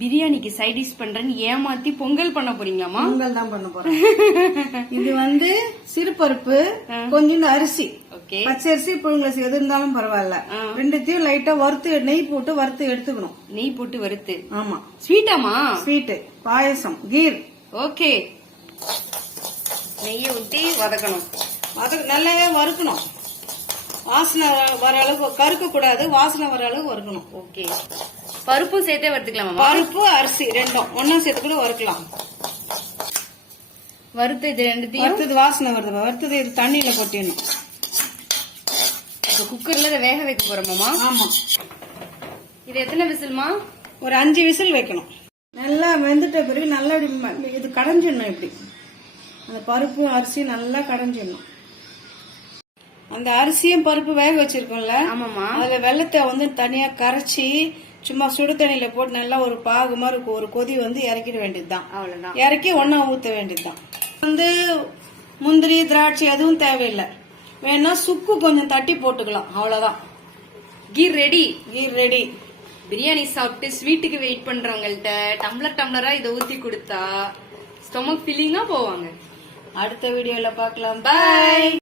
பிரியாணிக்கு side dish பண்றேன்னு ஏமாத்தி பொங்கல் பண்ண போறீங்களாமா? பொங்கல் தான் பண்ண போறேன். இது வந்து சிறுபருப்பு, கொஞ்சம் அரிசி, பச்சரிசி, புழுங்கலரிசி எது இருந்தாலும் பரவாயில்ல. ரெண்டுத்தையும் லைட்டா வறுத்து நெய் போட்டு வறுத்து எடுத்துக்கணும். நெய் போட்டு வறுத்து? ஆமா. ஸ்வீட்டாமா? ஸ்வீட், பாயசம், கீர். ஓகே. நெய்யை ஊற்றி வதக்கணும். நல்லாவே வறுக்கணும். வாசனை வர அளவுக்கு கருக்க கூடாது, வாசனை வர அளவுக்கு வறுக்கணும். ஓகே. பருப்பு சேர்த்தே வறுத்துக்கலாமா? பருப்பு அரிசி ரெண்டும் ஒன்னா சேர்த்து கூட வறுக்கலாம். வறுத்து இது ரெண்டுத்தையும் வறுத்தது வாசனை வருது. வறுத்தது இது தண்ணியில கொட்டிடணும். இப்ப குக்கர்ல இதை வேக வைக்க போறோமாமா? ஆமா. இது எத்தனை விசில்மா? ஒரு 5 விசில் வைக்கணும். நல்லா வெந்துட்ட பிறகு நல்லா இது கடைஞ்சிடணும். இப்படி அந்த பருப்பு அரிசி நல்லா கடைஞ்சிடணும். அந்த அரிசியும் பருப்பு வேக வச்சிருக்கோம்ல, ஆமாமா, அதுல வெள்ளத்தை வந்து தனியா கரைச்சி சும்மா சுடு தண்ணியில போட்டு நல்லா ஒரு பாகு மாதிரி ஒரு கொதி வந்து இறக்கிட வேண்டியதுதான். அவ்வளவுதான். இறக்கி ஒன்னா ஊத்த வேண்டியதுதான். வந்து முந்திரி திராட்சை எதுவும் தேவையில்லை. வேணா சுக்கு கொஞ்சம் தட்டி போட்டுக்கலாம். அவ்வளவுதான். கீர் ரெடி. கீர் ரெடி. பிரியாணி சாப்பிட்டு ஸ்வீட்டுக்கு வெயிட் பண்றவங்கள்ட்ட டம்ளரா இதை ஊத்தி கொடுத்தா ஸ்டொமக் ஃபீலிங்கா போவாங்க. அடுத்த வீடியோல பாக்கலாம். பாய்.